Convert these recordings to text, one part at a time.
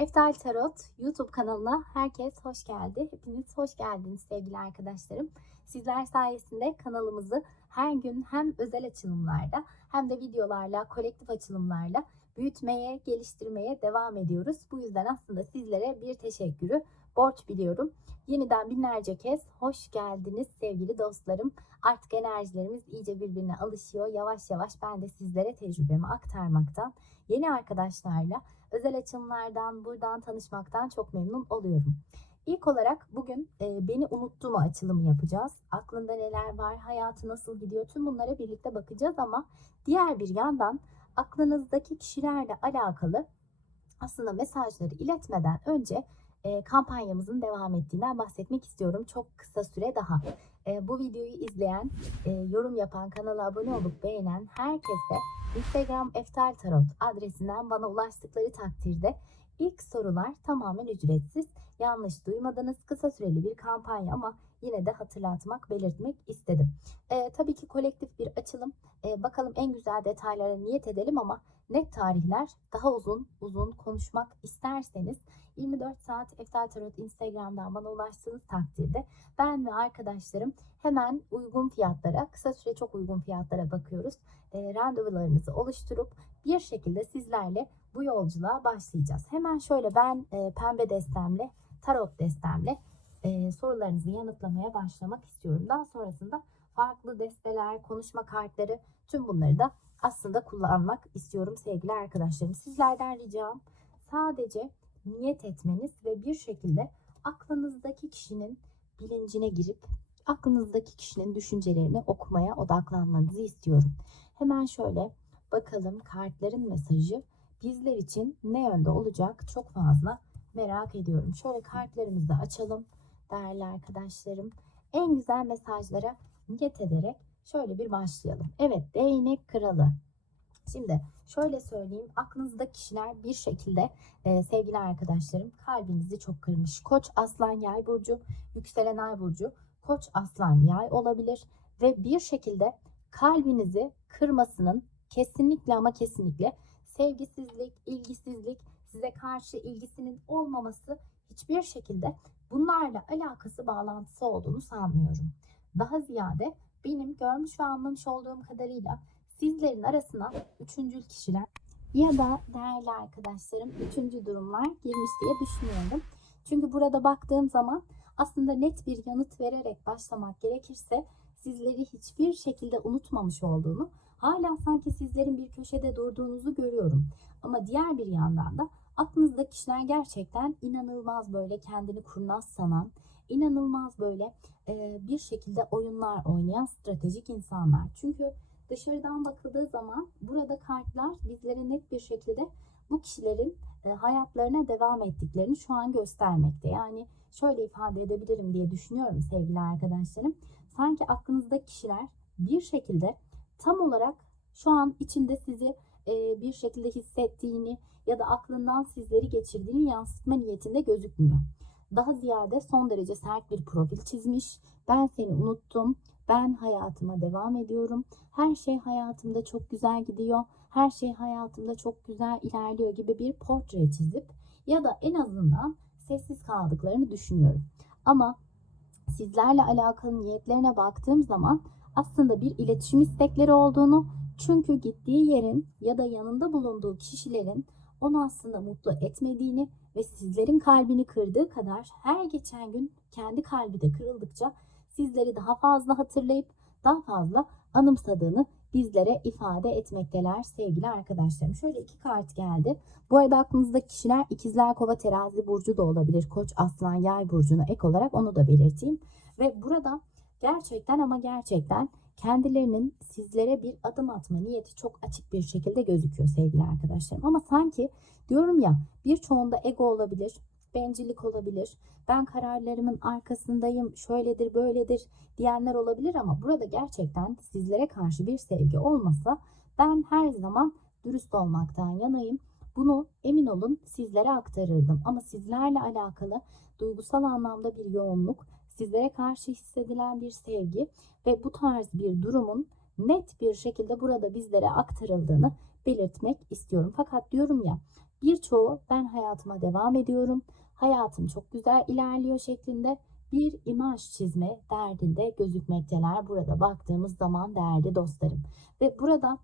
Eftal Tarot YouTube kanalına herkes hoş geldi. Hepiniz hoş geldiniz sevgili arkadaşlarım. Sizler sayesinde kanalımızı her gün hem özel açılımlarda hem de videolarla, kolektif açılımlarla büyütmeye, geliştirmeye devam ediyoruz. Bu yüzden aslında sizlere bir teşekkürü borç biliyorum. Yeniden binlerce kez hoş geldiniz sevgili dostlarım. Artık enerjilerimiz iyice birbirine alışıyor. Yavaş yavaş ben de sizlere tecrübemi aktarmaktan, yeni arkadaşlarla özel açımlardan, buradan tanışmaktan çok memnun oluyorum. İlk olarak bugün e, beni unuttu mu açılımı yapacağız. Aklında neler var, hayatı nasıl gidiyor tüm bunlara birlikte bakacağız ama diğer bir yandan aklınızdaki kişilerle alakalı aslında mesajları iletmeden önce e, kampanyamızın devam ettiğinden bahsetmek istiyorum. Çok kısa süre daha. E, bu videoyu izleyen, e, yorum yapan, kanala abone olup beğenen herkese Instagram Eftal Tarot adresinden bana ulaştıkları takdirde ilk sorular tamamen ücretsiz. Yanlış duymadınız. Kısa süreli bir kampanya ama yine de hatırlatmak, belirtmek istedim. Ee, tabii ki kolektif bir açılım. Ee, bakalım en güzel detaylara niyet edelim ama net tarihler daha uzun uzun konuşmak isterseniz 24 saat Eftal Tarot Instagram'dan bana ulaştığınız takdirde ben ve arkadaşlarım hemen uygun fiyatlara, kısa süre çok uygun fiyatlara bakıyoruz. E, randevularınızı oluşturup bir şekilde sizlerle bu yolculuğa başlayacağız. Hemen şöyle ben e, pembe destemle, tarot destemle e, sorularınızı yanıtlamaya başlamak istiyorum. Daha sonrasında farklı desteler, konuşma kartları tüm bunları da aslında kullanmak istiyorum sevgili arkadaşlarım. Sizlerden ricam sadece niyet etmeniz ve bir şekilde aklınızdaki kişinin bilincine girip aklınızdaki kişinin düşüncelerini okumaya odaklanmanızı istiyorum. Hemen şöyle bakalım kartların mesajı bizler için ne yönde olacak çok fazla merak ediyorum. Şöyle kartlarımızı açalım değerli arkadaşlarım. En güzel mesajlara niyet ederek şöyle bir başlayalım. Evet değnek kralı. Şimdi şöyle söyleyeyim aklınızda kişiler bir şekilde e, sevgili arkadaşlarım kalbinizi çok kırmış. Koç aslan yay burcu, yükselen ay burcu, koç aslan yay olabilir ve bir şekilde kalbinizi kırmasının kesinlikle ama kesinlikle sevgisizlik, ilgisizlik, size karşı ilgisinin olmaması hiçbir şekilde bunlarla alakası bağlantısı olduğunu sanmıyorum. Daha ziyade benim görmüş ve anlamış olduğum kadarıyla sizlerin arasına üçüncül kişiler ya da değerli arkadaşlarım üçüncü durumlar girmiş diye düşünüyorum. Çünkü burada baktığım zaman aslında net bir yanıt vererek başlamak gerekirse sizleri hiçbir şekilde unutmamış olduğunu, hala sanki sizlerin bir köşede durduğunuzu görüyorum. Ama diğer bir yandan da aklınızdaki kişiler gerçekten inanılmaz böyle kendini kurnaz sanan, inanılmaz böyle e, bir şekilde oyunlar oynayan stratejik insanlar. Çünkü dışarıdan bakıldığı zaman burada kartlar bizlere net bir şekilde bu kişilerin e, hayatlarına devam ettiklerini şu an göstermekte. Yani şöyle ifade edebilirim diye düşünüyorum sevgili arkadaşlarım. Sanki aklınızdaki kişiler bir şekilde tam olarak şu an içinde sizi e, bir şekilde hissettiğini ya da aklından sizleri geçirdiğini yansıtma niyetinde gözükmüyor. Daha ziyade son derece sert bir profil çizmiş. Ben seni unuttum. Ben hayatıma devam ediyorum. Her şey hayatımda çok güzel gidiyor. Her şey hayatımda çok güzel ilerliyor gibi bir portre çizip ya da en azından sessiz kaldıklarını düşünüyorum. Ama sizlerle alakalı niyetlerine baktığım zaman aslında bir iletişim istekleri olduğunu çünkü gittiği yerin ya da yanında bulunduğu kişilerin onu aslında mutlu etmediğini ve sizlerin kalbini kırdığı kadar her geçen gün kendi kalbi de kırıldıkça sizleri daha fazla hatırlayıp daha fazla anımsadığını bizlere ifade etmekteler sevgili arkadaşlarım. Şöyle iki kart geldi. Bu arada aklınızdaki kişiler ikizler kova terazi burcu da olabilir. Koç aslan yay burcuna ek olarak onu da belirteyim. Ve burada gerçekten ama gerçekten kendilerinin sizlere bir adım atma niyeti çok açık bir şekilde gözüküyor sevgili arkadaşlarım. Ama sanki diyorum ya birçoğunda ego olabilir, bencillik olabilir. Ben kararlarımın arkasındayım, şöyledir, böyledir diyenler olabilir ama burada gerçekten sizlere karşı bir sevgi olmasa ben her zaman dürüst olmaktan yanayım. Bunu emin olun sizlere aktarırdım ama sizlerle alakalı duygusal anlamda bir yoğunluk, sizlere karşı hissedilen bir sevgi ve bu tarz bir durumun net bir şekilde burada bizlere aktarıldığını belirtmek istiyorum. Fakat diyorum ya Birçoğu ben hayatıma devam ediyorum. Hayatım çok güzel ilerliyor şeklinde bir imaj çizme derdinde gözükmekteler. Burada baktığımız zaman değerli dostlarım. Ve burada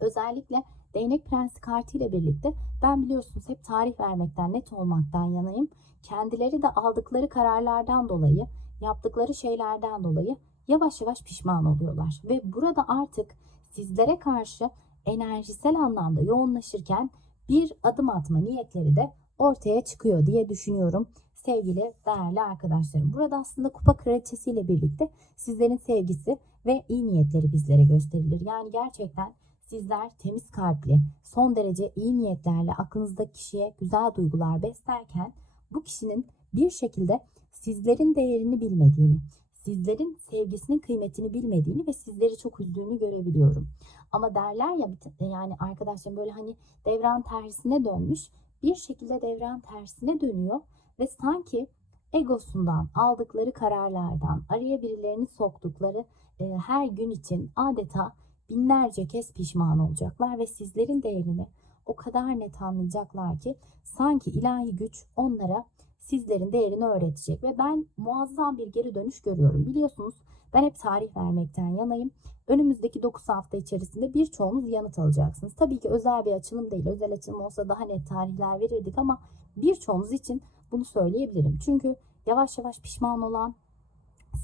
özellikle değnek prensi kartı ile birlikte ben biliyorsunuz hep tarih vermekten, net olmaktan yanayım. Kendileri de aldıkları kararlardan dolayı, yaptıkları şeylerden dolayı yavaş yavaş pişman oluyorlar. Ve burada artık sizlere karşı enerjisel anlamda yoğunlaşırken bir adım atma niyetleri de ortaya çıkıyor diye düşünüyorum sevgili değerli arkadaşlarım. Burada aslında kupa kraliçesi ile birlikte sizlerin sevgisi ve iyi niyetleri bizlere gösterilir. Yani gerçekten sizler temiz kalpli, son derece iyi niyetlerle aklınızdaki kişiye güzel duygular beslerken bu kişinin bir şekilde sizlerin değerini bilmediğini, sizlerin sevgisinin kıymetini bilmediğini ve sizleri çok üzdüğünü görebiliyorum. Ama derler ya yani arkadaşlarım böyle hani devran tersine dönmüş bir şekilde devran tersine dönüyor ve sanki egosundan aldıkları kararlardan araya birilerini soktukları e, her gün için adeta binlerce kez pişman olacaklar ve sizlerin değerini o kadar net anlayacaklar ki sanki ilahi güç onlara sizlerin değerini öğretecek ve ben muazzam bir geri dönüş görüyorum. Biliyorsunuz ben hep tarih vermekten yanayım. Önümüzdeki 9 hafta içerisinde birçoğunuz yanıt alacaksınız. Tabii ki özel bir açılım değil. Özel açılım olsa daha net tarihler verirdik ama birçoğunuz için bunu söyleyebilirim. Çünkü yavaş yavaş pişman olan,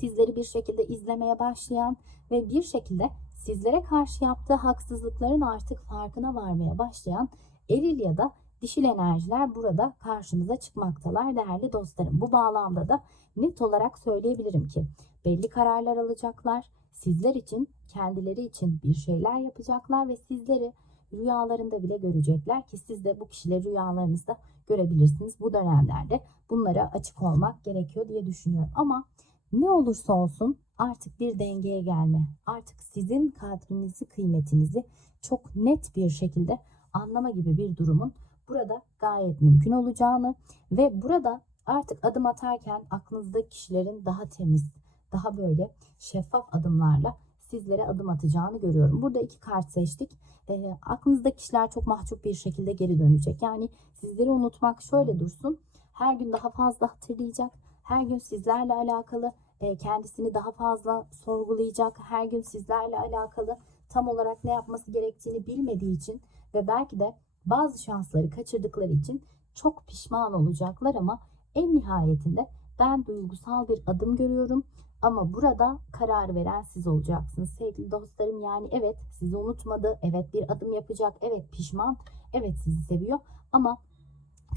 sizleri bir şekilde izlemeye başlayan ve bir şekilde sizlere karşı yaptığı haksızlıkların artık farkına varmaya başlayan eril ya da dişil enerjiler burada karşımıza çıkmaktalar değerli dostlarım. Bu bağlamda da net olarak söyleyebilirim ki belli kararlar alacaklar. Sizler için, kendileri için bir şeyler yapacaklar ve sizleri rüyalarında bile görecekler ki siz de bu kişileri rüyalarınızda görebilirsiniz. Bu dönemlerde bunlara açık olmak gerekiyor diye düşünüyorum. Ama ne olursa olsun artık bir dengeye gelme, artık sizin kadrinizi, kıymetinizi çok net bir şekilde anlama gibi bir durumun burada gayet mümkün olacağını ve burada artık adım atarken aklınızdaki kişilerin daha temiz, daha böyle şeffaf adımlarla sizlere adım atacağını görüyorum. Burada iki kart seçtik. E, aklınızdaki kişiler çok mahcup bir şekilde geri dönecek. Yani sizleri unutmak şöyle dursun. Her gün daha fazla hatırlayacak. Her gün sizlerle alakalı kendisini daha fazla sorgulayacak. Her gün sizlerle alakalı tam olarak ne yapması gerektiğini bilmediği için ve belki de bazı şansları kaçırdıkları için çok pişman olacaklar ama en nihayetinde ben duygusal bir adım görüyorum ama burada karar veren siz olacaksınız sevgili dostlarım. Yani evet sizi unutmadı, evet bir adım yapacak, evet pişman, evet sizi seviyor ama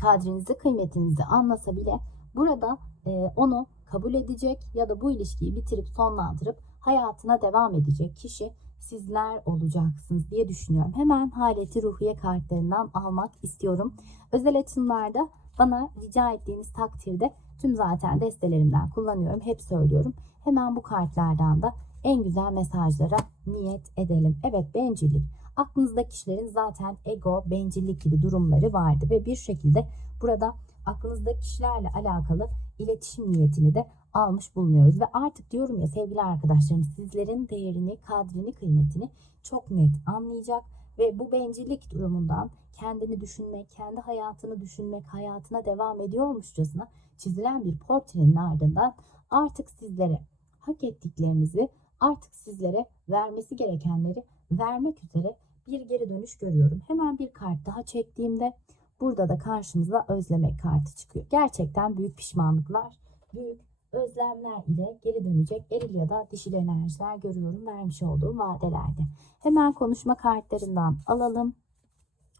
kadrinizi, kıymetinizi anlasa bile burada e, onu kabul edecek ya da bu ilişkiyi bitirip sonlandırıp hayatına devam edecek kişi sizler olacaksınız diye düşünüyorum. Hemen haleti ruhiye kartlarından almak istiyorum. Özel açımlarda bana rica ettiğiniz takdirde tüm zaten destelerimden kullanıyorum. Hep söylüyorum. Hemen bu kartlardan da en güzel mesajlara niyet edelim. Evet bencillik. Aklınızda kişilerin zaten ego, bencillik gibi durumları vardı ve bir şekilde burada aklınızda kişilerle alakalı iletişim niyetini de almış bulunuyoruz. Ve artık diyorum ya sevgili arkadaşlarım sizlerin değerini, kadrini, kıymetini çok net anlayacak ve bu bencillik durumundan kendini düşünmek, kendi hayatını düşünmek, hayatına devam ediyormuşçasına çizilen bir portrenin ardından artık sizlere hak ettiklerinizi, artık sizlere vermesi gerekenleri vermek üzere bir geri dönüş görüyorum. Hemen bir kart daha çektiğimde burada da karşımıza özlemek kartı çıkıyor. Gerçekten büyük pişmanlıklar, büyük özlemler ile geri dönecek eril ya da dişil enerjiler görüyorum vermiş olduğum vadelerde. Hemen konuşma kartlarından alalım.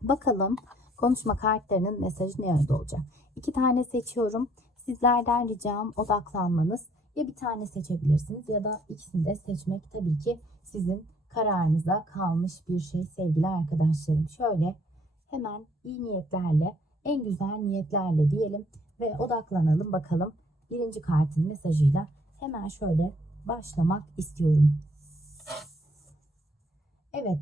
Bakalım konuşma kartlarının mesajı ne yönde olacak? İki tane seçiyorum. Sizlerden ricam odaklanmanız. Ya bir tane seçebilirsiniz ya da ikisini de seçmek tabii ki sizin kararınıza kalmış bir şey sevgili arkadaşlarım. Şöyle hemen iyi niyetlerle, en güzel niyetlerle diyelim ve odaklanalım bakalım birinci kartın mesajıyla hemen şöyle başlamak istiyorum. Evet,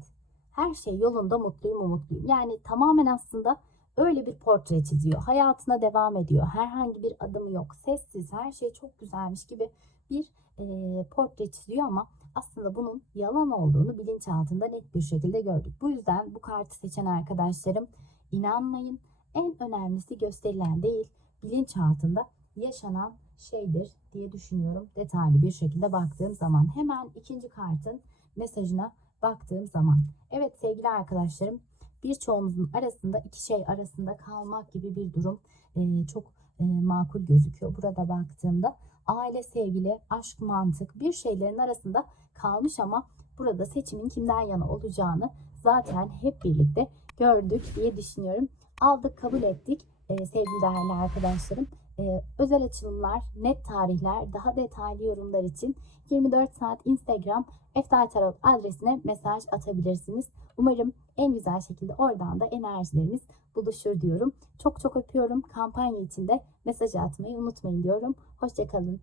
her şey yolunda mutluyum umutluyum. Yani tamamen aslında öyle bir portre çiziyor. Hayatına devam ediyor. Herhangi bir adımı yok. Sessiz, her şey çok güzelmiş gibi bir e, portre çiziyor ama aslında bunun yalan olduğunu bilinçaltında net bir şekilde gördük. Bu yüzden bu kartı seçen arkadaşlarım inanmayın. en önemlisi gösterilen değil, bilinçaltında yaşanan şeydir diye düşünüyorum. Detaylı bir şekilde baktığım zaman hemen ikinci kartın mesajına baktığım zaman. Evet sevgili arkadaşlarım birçoğumuzun arasında iki şey arasında kalmak gibi bir durum e, çok e, makul gözüküyor. Burada baktığımda aile sevgili, aşk, mantık bir şeylerin arasında kalmış ama burada seçimin kimden yana olacağını zaten hep birlikte gördük diye düşünüyorum. Aldık, kabul ettik e, sevgili değerli arkadaşlarım. E, özel açılımlar, net tarihler, daha detaylı yorumlar için 24 saat Instagram Eftal Tarot adresine mesaj atabilirsiniz. Umarım en güzel şekilde oradan da enerjileriniz buluşur diyorum. Çok çok öpüyorum. Kampanya için de mesaj atmayı unutmayın diyorum. Hoşçakalın.